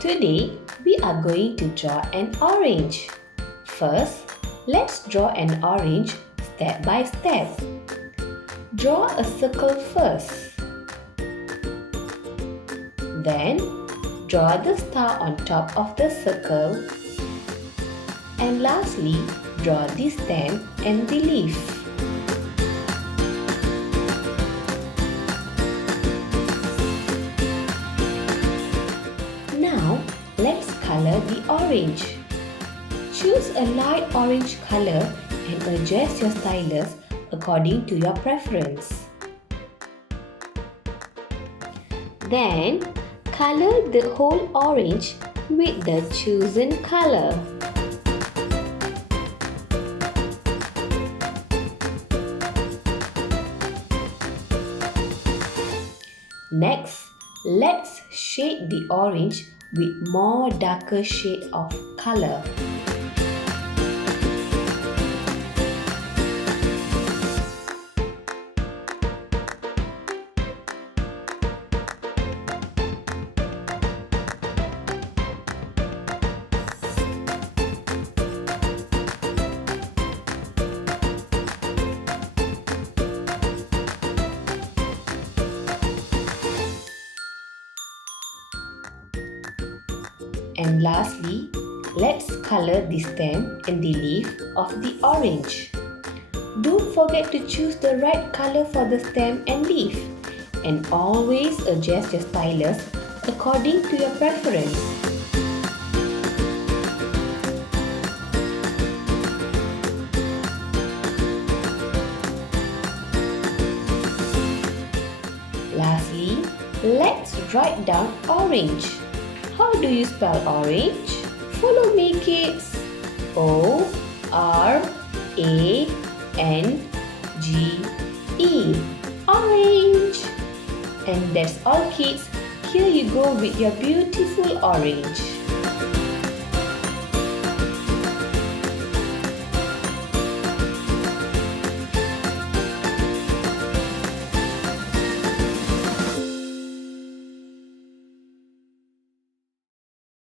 Today, we are going to draw an orange. First, let's draw an orange step by step. Draw a circle first. Then, draw the star on top of the circle. And lastly, draw the stem and the leaf. Now, let's color the orange. Choose a light orange color and adjust your stylus according to your preference. Then, color the whole orange with the chosen color. Next, let's shade the orange with more darker shade of color. And lastly, let's color the stem and the leaf of the orange. Don't forget to choose the right color for the stem and leaf, and always adjust your stylus according to your preference. Lastly, let's write down orange. How do you spell orange? Follow me, kids. O-R-A-N-G-E. Orange. And that's all, kids. Here you go with your beautiful orange.